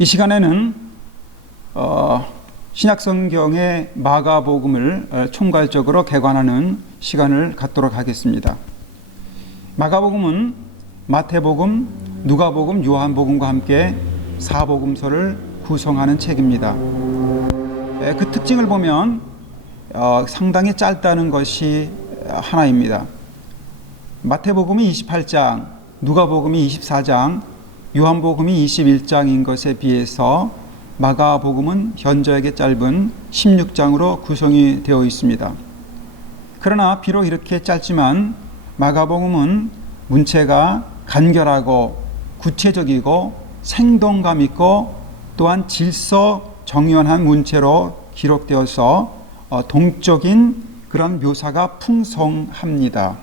이 시간에는 신약성경의 마가복음을 총괄적으로 개관하는 시간을 갖도록 하겠습니다. 마가복음은 마태복음, 누가복음, 요한복음과 함께 사복음서를 구성하는 책입니다. 그 특징을 보면 상당히 짧다는 것이 하나입니다. 마태복음이 28장, 누가복음이 24장, 요한복음이 21장인 것에 비해서 마가복음은 현저하게 짧은 16장으로 구성이 되어 있습니다. 그러나 비록 이렇게 짧지만 마가복음은 문체가 간결하고 구체적이고 생동감 있고 또한 질서정연한 문체로 기록되어서 동적인 그런 묘사가 풍성합니다.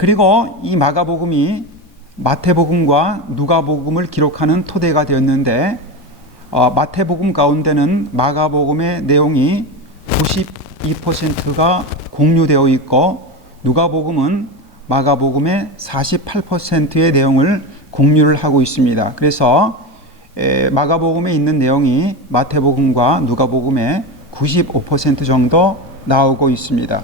그리고 이 마가복음이 마태복음과 누가복음을 기록하는 토대가 되었는데 마태복음 가운데는 마가복음의 내용이 92%가 공유되어 있고 누가복음은 마가복음의 48%의 내용을 공유를 하고 있습니다. 그래서 마가복음에 있는 내용이 마태복음과 누가복음의 95% 정도 나오고 있습니다.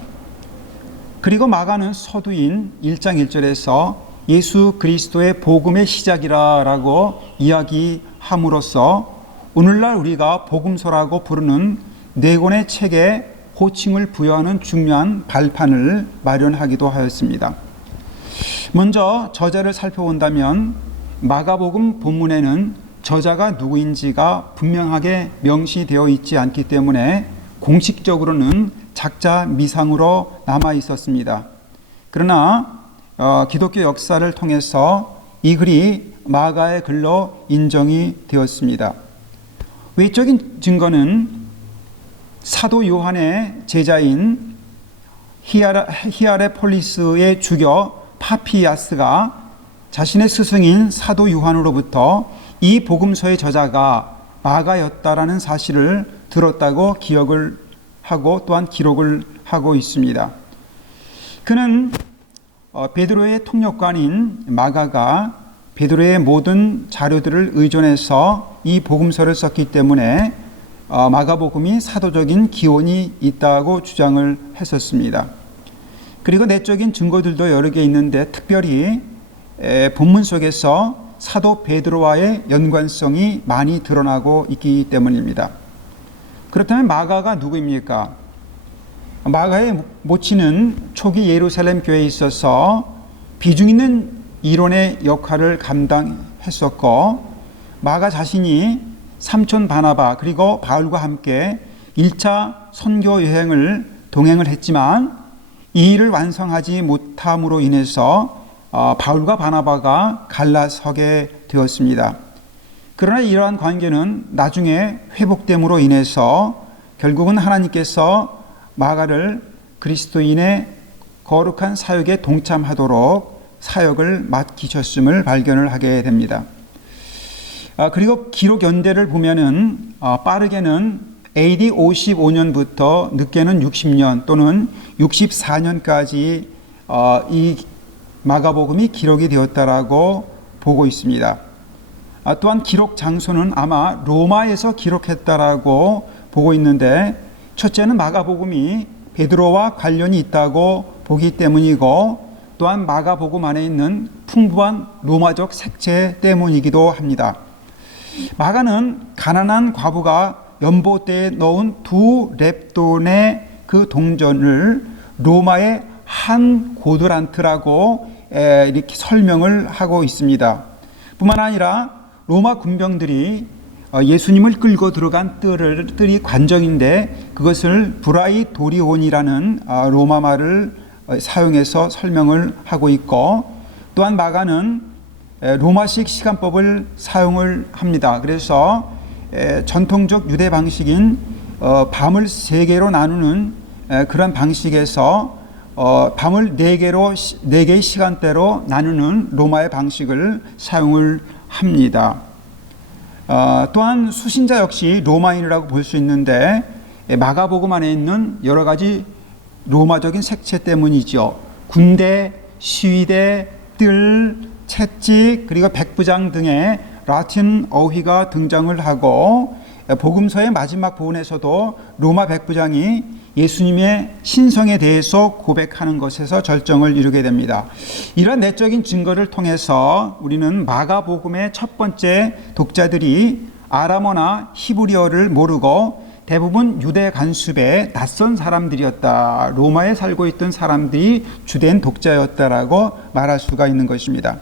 그리고 마가는 서두인 1장 1절에서 예수 그리스도의 복음의 시작이라고 이야기함으로써 오늘날 우리가 복음서라고 부르는 네 권의 책에 호칭을 부여하는 중요한 발판을 마련하기도 하였습니다. 먼저 저자를 살펴본다면 마가복음 본문에는 저자가 누구인지가 분명하게 명시되어 있지 않기 때문에 공식적으로는 작자 미상으로 남아 있었습니다. 그러나 기독교 역사를 통해서 이 글이 마가의 글로 인정이 되었습니다. 외적인 증거는 사도 요한의 제자인 히아레폴리스의 주교 파피아스가 자신의 스승인 사도 요한으로부터 이 복음서의 저자가 마가였다라는 사실을 들었다고 기억을 하고 또한 기록을 하고 있습니다. 그는 베드로의 통역관인 마가가 베드로의 모든 자료들을 의존해서 이 복음서를 썼기 때문에 마가복음이 사도적인 기원이 있다고 주장을 했었습니다. 그리고 내적인 증거들도 여러 개 있는데 특별히 본문 속에서 사도 베드로와의 연관성이 많이 드러나고 있기 때문입니다. 그렇다면 마가가 누구입니까? 마가의 모친은 초기 예루살렘 교회에 있어서 비중 있는 이론의 역할을 감당했었고 마가 자신이 삼촌 바나바 그리고 바울과 함께 1차 선교 여행을 동행을 했지만 이 일을 완성하지 못함으로 인해서 바울과 바나바가 갈라서게 되었습니다. 그러나 이러한 관계는 나중에 회복됨으로 인해서 결국은 하나님께서 마가를 그리스도인의 거룩한 사역에 동참하도록 사역을 맡기셨음을 발견을 하게 됩니다. 그리고 기록 연대를 보면은 빠르게는 AD 55년부터 늦게는 60년 또는 64년까지 이 마가복음이 기록이 되었다라고 보고 있습니다. 또한 기록 장소는 아마 로마에서 기록했다라고 보고 있는데 첫째는 마가복음이 베드로와 관련이 있다고 보기 때문이고 또한 마가복음 안에 있는 풍부한 로마적 색채 때문이기도 합니다. 마가는 가난한 과부가 연보대에 넣은 2렙돈의 그 동전을 로마의 한 고드란트라고 이렇게 설명을 하고 있습니다. 뿐만 아니라 로마 군병들이 예수님을 끌고 들어간 뜰이 관정인데 그것을 브라이도리온이라는 로마 말을 사용해서 설명을 하고 있고 또한 마가는 로마식 시간법을 사용을 합니다. 그래서 전통적 유대 방식인 밤을 3개로 나누는 그런 방식에서 밤을 4개의 시간대로 나누는 로마의 방식을 사용을 합니다. 또한 수신자 역시 로마인이라고 볼 수 있는데 마가복음 안에 있는 여러 가지 로마적인 색채 때문이죠. 군대, 시위대, 뜰, 채찍 그리고 백부장 등의 라틴 어휘가 등장을 하고 복음서의 마지막 부분에서도 로마 백부장이 예수님의 신성에 대해서 고백하는 것에서 절정을 이루게 됩니다. 이런 내적인 증거를 통해서 우리는 마가복음의 첫 번째 독자들이 아람어나 히브리어를 모르고 대부분 유대 간습의 낯선 사람들이었다. 로마에 살고 있던 사람들이 주된 독자였다라고 말할 수가 있는 것입니다.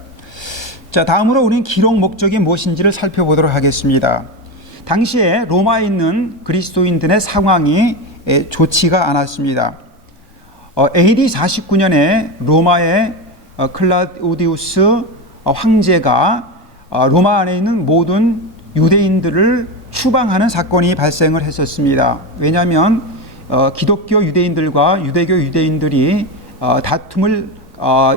자, 다음으로 우리는 기록 목적이 무엇인지를 살펴보도록 하겠습니다. 당시에 로마에 있는 그리스도인들의 상황이 좋지가 않았습니다. AD 49년에 로마의 클라우디우스 황제가 로마 안에 있는 모든 유대인들을 추방하는 사건이 발생을 했었습니다. 왜냐하면 기독교 유대인들과 유대교 유대인들이 다툼을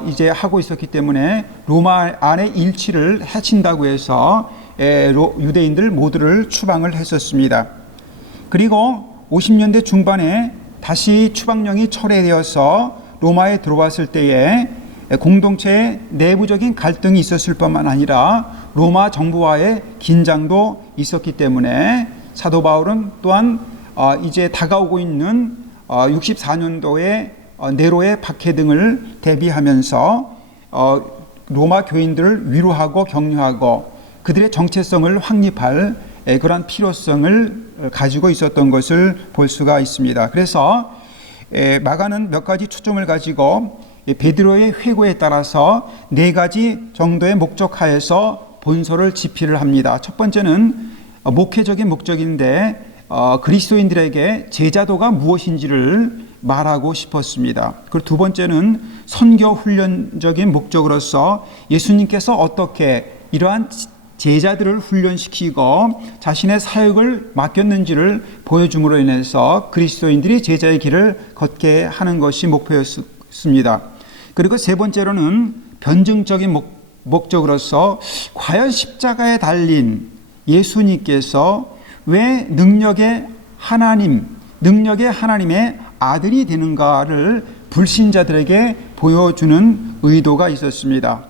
이제 하고 있었기 때문에 로마 안의 일치를 해친다고 해서 유대인들 모두를 추방을 했었습니다. 그리고 50년대 중반에 다시 추방령이 철회되어서 로마에 들어왔을 때에 공동체의 내부적인 갈등이 있었을 뿐만 아니라 로마 정부와의 긴장도 있었기 때문에 사도 바울은 또한 이제 다가오고 있는 64년도에 네로의 박해 등을 대비하면서 로마 교인들을 위로하고 격려하고 그들의 정체성을 확립할 그러한 필요성을 가지고 있었던 것을 볼 수가 있습니다. 그래서 마가는 몇 가지 초점을 가지고 베드로의 회고에 따라서 네 가지 정도의 목적하에서 본서를 집필을 합니다. 첫 번째는 목회적인 목적인데 그리스도인들에게 제자도가 무엇인지를 말하고 싶었습니다. 그리고 두 번째는 선교 훈련적인 목적으로서 예수님께서 어떻게 이러한 제자들을 훈련시키고 자신의 사역을 맡겼는지를 보여줌으로 인해서 그리스도인들이 제자의 길을 걷게 하는 것이 목표였습니다. 그리고 세 번째로는 변증적인 목적으로서 과연 십자가에 달린 예수님께서 왜 능력의 하나님의 아들이 되는가를 불신자들에게 보여주는 의도가 있었습니다.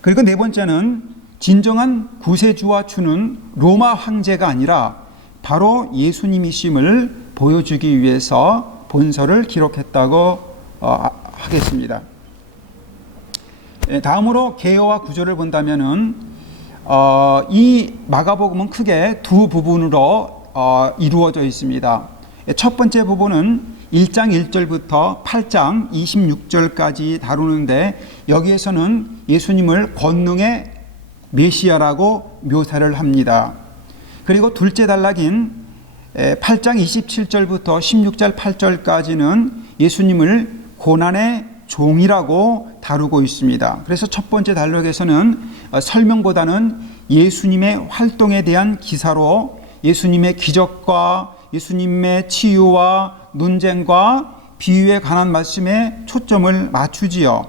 그리고 네 번째는 진정한 구세주와 주는 로마 황제가 아니라 바로 예수님이심을 보여주기 위해서 본서를 기록했다고 하겠습니다. 다음으로 개요와 구조를 본다면은 이 마가복음은 크게 두 부분으로 이루어져 있습니다. 첫 번째 부분은 1장 1절부터 8장 26절까지 다루는데 여기에서는 예수님을 권능의 메시아라고 묘사를 합니다. 그리고 둘째 단락인 8장 27절부터 16절 8절까지는 예수님을 고난의 종이라고 다루고 있습니다. 그래서 첫 번째 단락에서는 설명보다는 예수님의 활동에 대한 기사로 예수님의 기적과 예수님의 치유와 논쟁과 비유에 관한 말씀에 초점을 맞추지요.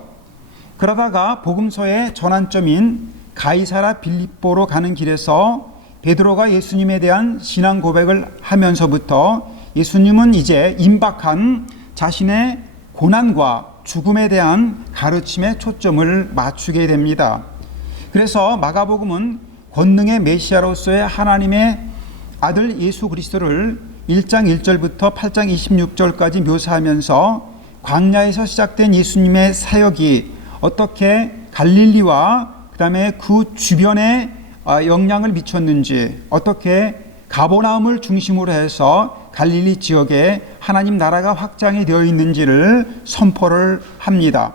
그러다가 복음서의 전환점인 가이사라 빌립보로 가는 길에서 베드로가 예수님에 대한 신앙 고백을 하면서부터 예수님은 이제 임박한 자신의 고난과 죽음에 대한 가르침에 초점을 맞추게 됩니다. 그래서 마가복음은 권능의 메시아로서의 하나님의 아들 예수 그리스도를 1장 1절부터 8장 26절까지 묘사하면서 광야에서 시작된 예수님의 사역이 어떻게 갈릴리와 그 다음에 그 주변에 영향을 미쳤는지, 어떻게 가버나움을 중심으로 해서 갈릴리 지역에 하나님 나라가 확장이 되어 있는지를 선포를 합니다.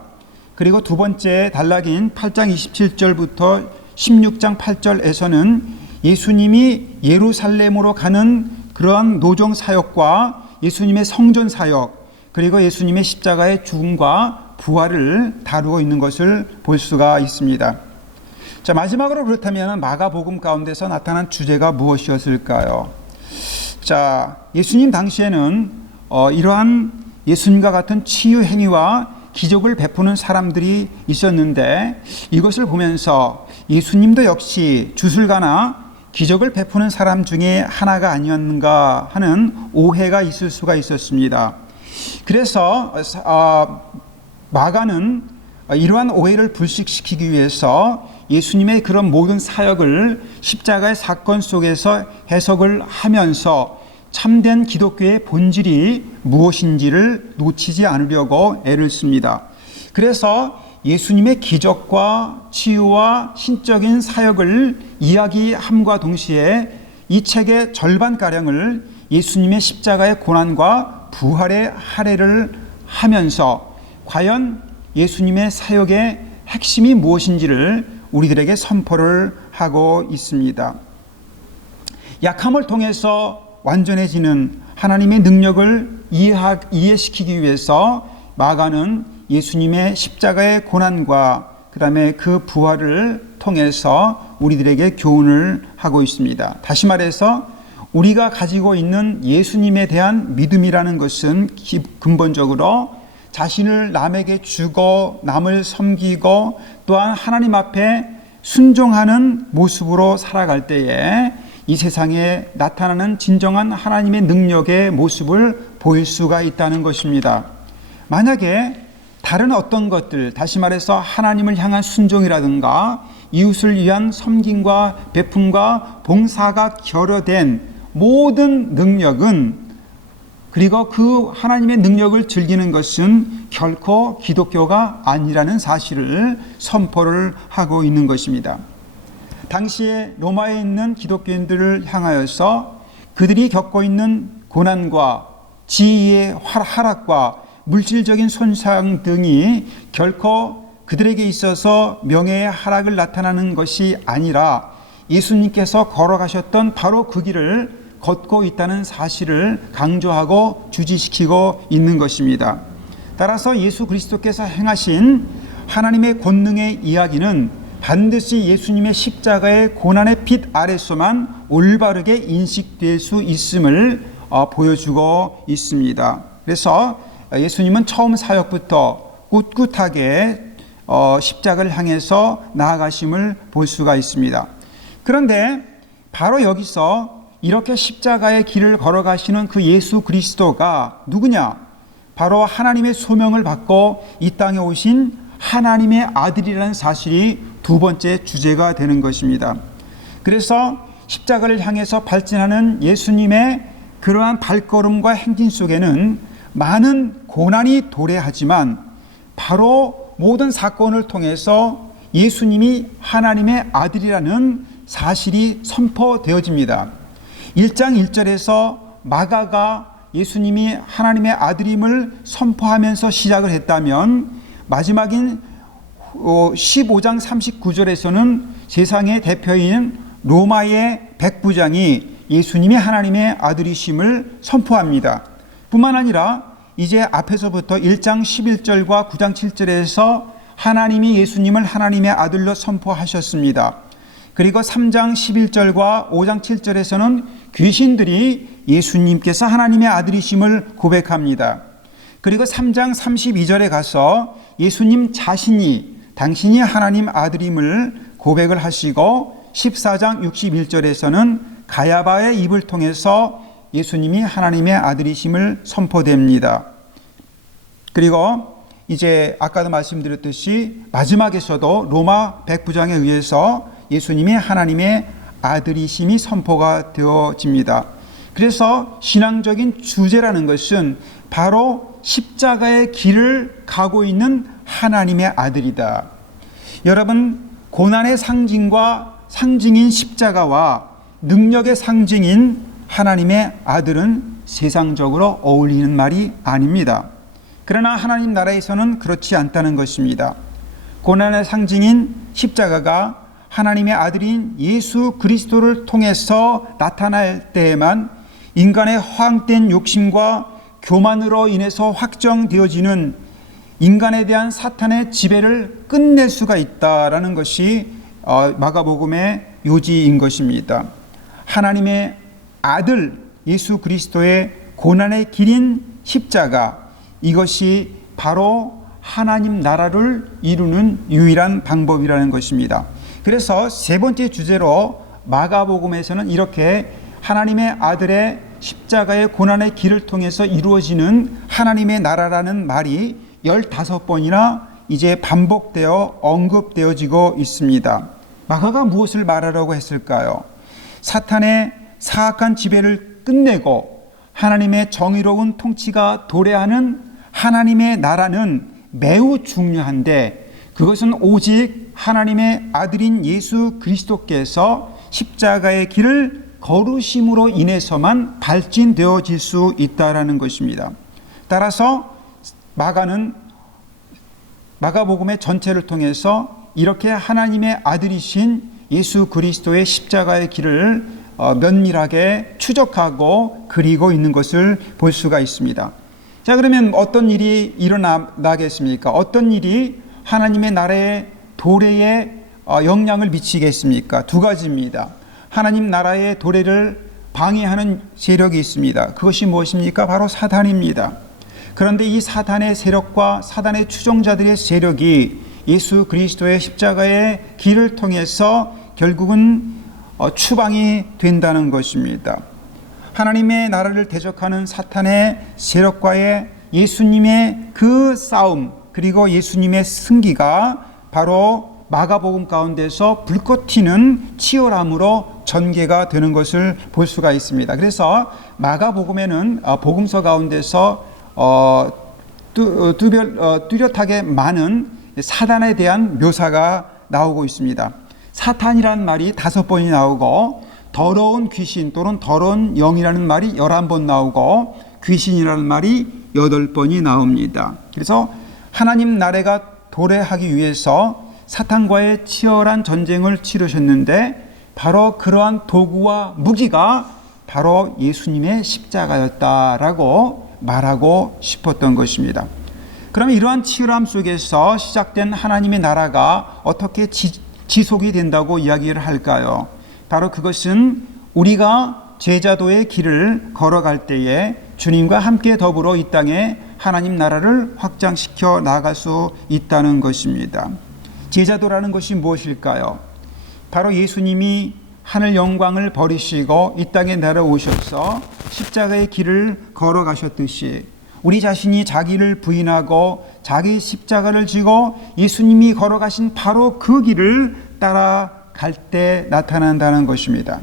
그리고 두 번째 단락인 8장 27절부터 16장 8절에서는 예수님이 예루살렘으로 가는 그러한 노정 사역과 예수님의 성전 사역, 그리고 예수님의 십자가의 죽음과 부활을 다루고 있는 것을 볼 수가 있습니다. 자, 마지막으로 그렇다면 마가복음 가운데서 나타난 주제가 무엇이었을까요? 자, 예수님 당시에는 이러한 예수님과 같은 치유 행위와 기적을 베푸는 사람들이 있었는데 이것을 보면서 예수님도 역시 주술가나 기적을 베푸는 사람 중에 하나가 아니었는가 하는 오해가 있을 수가 있었습니다. 그래서 마가는 이러한 오해를 불식시키기 위해서 예수님의 그런 모든 사역을 십자가의 사건 속에서 해석을 하면서 참된 기독교의 본질이 무엇인지를 놓치지 않으려고 애를 씁니다. 그래서 예수님의 기적과 치유와 신적인 사역을 이야기함과 동시에 이 책의 절반가량을 예수님의 십자가의 고난과 부활의 할애를 하면서 과연 예수님의 사역의 핵심이 무엇인지를 우리들에게 선포를 하고 있습니다. 약함을 통해서 완전해지는 하나님의 능력을 이해시키기 위해서 마가는 예수님의 십자가의 고난과 그 다음에 그 부활을 통해서 우리들에게 교훈을 하고 있습니다. 다시 말해서 우리가 가지고 있는 예수님에 대한 믿음이라는 것은 근본적으로 자신을 남에게 주고 남을 섬기고 또한 하나님 앞에 순종하는 모습으로 살아갈 때에 이 세상에 나타나는 진정한 하나님의 능력의 모습을 보일 수가 있다는 것입니다. 만약에 다른 어떤 것들, 다시 말해서 하나님을 향한 순종이라든가 이웃을 위한 섬김과 베품과 봉사가 결여된 모든 능력은, 그리고 그 하나님의 능력을 즐기는 것은 결코 기독교가 아니라는 사실을 선포를 하고 있는 것입니다. 당시에 로마에 있는 기독교인들을 향하여서 그들이 겪고 있는 고난과 지위의 하락과 물질적인 손상 등이 결코 그들에게 있어서 명예의 하락을 나타나는 것이 아니라 예수님께서 걸어가셨던 바로 그 길을 걷고 있다는 사실을 강조하고 주지시키고 있는 것입니다. 따라서 예수 그리스도께서 행하신 하나님의 권능의 이야기는 반드시 예수님의 십자가의 고난의 빛 아래서만 올바르게 인식될 수 있음을 보여주고 있습니다. 그래서 예수님은 처음 사역부터 꿋꿋하게 십자가를 향해서 나아가심을 볼 수가 있습니다. 그런데 바로 여기서 이렇게 십자가의 길을 걸어가시는 그 예수 그리스도가 누구냐? 바로 하나님의 소명을 받고 이 땅에 오신 하나님의 아들이라는 사실이 두 번째 주제가 되는 것입니다. 그래서 십자가를 향해서 발진하는 예수님의 그러한 발걸음과 행진 속에는 많은 고난이 도래하지만 바로 모든 사건을 통해서 예수님이 하나님의 아들이라는 사실이 선포되어집니다. 1장 1절에서 마가가 예수님이 하나님의 아들임을 선포하면서 시작을 했다면 마지막인 15장 39절에서는 세상의 대표인 로마의 백부장이 예수님이 하나님의 아들이심을 선포합니다. 뿐만 아니라 이제 앞에서부터 1장 11절과 9장 7절에서 하나님이 예수님을 하나님의 아들로 선포하셨습니다. 그리고 3장 11절과 5장 7절에서는 귀신들이 예수님께서 하나님의 아들이심을 고백합니다. 그리고 3장 32절에 가서 예수님 자신이 당신이 하나님 아들임을 고백을 하시고 14장 61절에서는 가야바의 입을 통해서 예수님이 하나님의 아들이심을 선포됩니다. 그리고 이제 아까도 말씀드렸듯이 마지막에서도 로마 백부장에 의해서 예수님이 하나님의 아들이심이 선포가 되어집니다. 그래서 신앙적인 주제라는 것은 바로 십자가의 길을 가고 있는 하나님의 아들이다. 여러분, 고난의 상징인 십자가와 능력의 상징인 하나님의 아들은 세상적으로 어울리는 말이 아닙니다. 그러나 하나님 나라에서는 그렇지 않다는 것입니다. 고난의 상징인 십자가가 하나님의 아들인 예수 그리스도를 통해서 나타날 때에만 인간의 허황된 욕심과 교만으로 인해서 확정되어지는 인간에 대한 사탄의 지배를 끝낼 수가 있다라는 것이 마가복음의 요지인 것입니다. 하나님의 아들 예수 그리스도의 고난의 길인 십자가, 이것이 바로 하나님 나라를 이루는 유일한 방법이라는 것입니다. 그래서 세 번째 주제로 마가복음에서는 이렇게 하나님의 아들의 십자가의 고난의 길을 통해서 이루어지는 하나님의 나라라는 말이 15번이나 이제 반복되어 언급되어지고 있습니다. 마가가 무엇을 말하려고 했을까요? 사탄의 사악한 지배를 끝내고 하나님의 정의로운 통치가 도래하는 하나님의 나라는 매우 중요한데, 그것은 오직 하나님의 아들인 예수 그리스도께서 십자가의 길을 걸으심으로 인해서만 발진되어질 수 있다라는 것입니다. 따라서 마가복음의 전체를 통해서 이렇게 하나님의 아들이신 예수 그리스도의 십자가의 길을 면밀하게 추적하고 그리고 있는 것을 볼 수가 있습니다. 자, 그러면 어떤 일이 일어나겠습니까? 어떤 일이 하나님의 나라의 도래에 영향을 미치겠습니까? 두 가지입니다. 하나님 나라의 도래를 방해하는 세력이 있습니다. 그것이 무엇입니까? 바로 사탄입니다. 그런데 이 사탄의 세력과 사탄의 추종자들의 세력이 예수 그리스도의 십자가의 길을 통해서 결국은 추방이 된다는 것입니다. 하나님의 나라를 대적하는 사탄의 세력과의 예수님의 그 싸움, 그리고 예수님의 승기가 바로 마가복음 가운데서 불꽃 튀는 치열함으로 전개가 되는 것을 볼 수가 있습니다. 그래서 마가복음에는 복음서 가운데서 뚜렷하게 많은 사단에 대한 묘사가 나오고 있습니다. 사탄이라는 말이 5번이 나오고, 더러운 귀신 또는 더러운 영이라는 말이 11번 나오고, 귀신이라는 말이 8번이 나옵니다. 그래서 하나님 나라가 도래하기 위해서 사탄과의 치열한 전쟁을 치르셨는데, 바로 그러한 도구와 무기가 바로 예수님의 십자가였다라고 말하고 싶었던 것입니다. 그럼 이러한 치열함 속에서 시작된 하나님의 나라가 어떻게 지속이 된다고 이야기를 할까요? 바로 그것은 우리가 제자도의 길을 걸어갈 때에 주님과 함께 더불어 이 땅에 하나님 나라를 확장시켜 나갈 수 있다는 것입니다. 제자도라는 것이 무엇일까요? 바로 예수님이 하늘 영광을 버리시고 이 땅에 내려오셔서 십자가의 길을 걸어가셨듯이 우리 자신이 자기를 부인하고 자기 십자가를 지고 예수님이 걸어가신 바로 그 길을 따라갈 때 나타난다는 것입니다.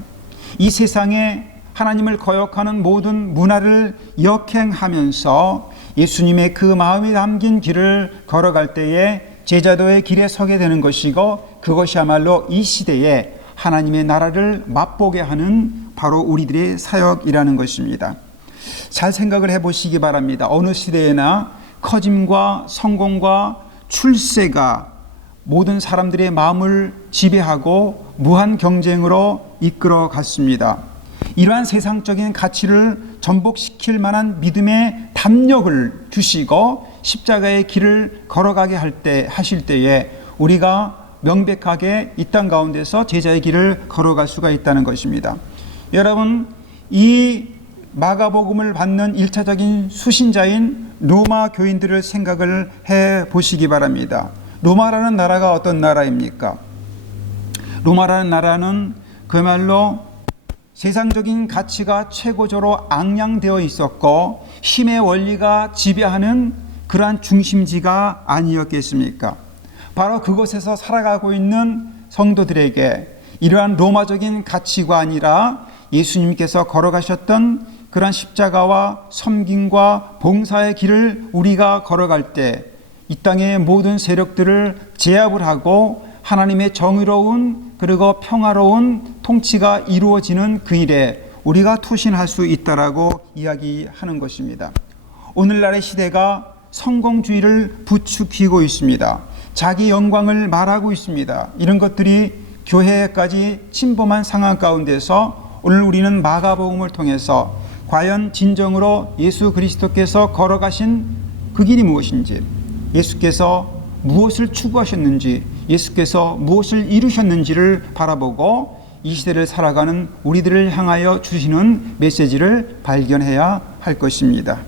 이 세상에 하나님을 거역하는 모든 문화를 역행하면서 예수님의 그 마음이 담긴 길을 걸어갈 때에 제자도의 길에 서게 되는 것이고, 그것이야말로 이 시대에 하나님의 나라를 맛보게 하는 바로 우리들의 사역이라는 것입니다. 잘 생각을 해보시기 바랍니다. 어느 시대에나 커짐과 성공과 출세가 모든 사람들의 마음을 지배하고 무한 경쟁으로 이끌어 갔습니다. 이러한 세상적인 가치를 전복시킬 만한 믿음의 담력을 주시고 십자가의 길을 걸어가게 하실 때에 우리가 명백하게 이 땅 가운데서 제자의 길을 걸어갈 수가 있다는 것입니다. 여러분, 이 마가복음을 받는 1차적인 수신자인 로마 교인들을 생각을 해 보시기 바랍니다. 로마라는 나라가 어떤 나라입니까? 로마라는 나라는 그야말로 세상적인 가치가 최고조로 앙양되어 있었고 힘의 원리가 지배하는 그러한 중심지가 아니었겠습니까? 바로 그곳에서 살아가고 있는 성도들에게 이러한 로마적인 가치가 아니라 예수님께서 걸어가셨던 그러한 십자가와 섬김과 봉사의 길을 우리가 걸어갈 때 이 땅의 모든 세력들을 제압을 하고 하나님의 정의로운 그리고 평화로운 통치가 이루어지는 그 일에 우리가 투신할 수 있다라고 이야기하는 것입니다. 오늘날의 시대가 성공주의를 부추기고 있습니다. 자기 영광을 말하고 있습니다. 이런 것들이 교회까지 침범한 상황 가운데서 오늘 우리는 마가복음을 통해서 과연 진정으로 예수 그리스도께서 걸어가신 그 길이 무엇인지, 예수께서 무엇을 추구하셨는지, 예수께서 무엇을 이루셨는지를 바라보고 이 시대를 살아가는 우리들을 향하여 주시는 메시지를 발견해야 할 것입니다.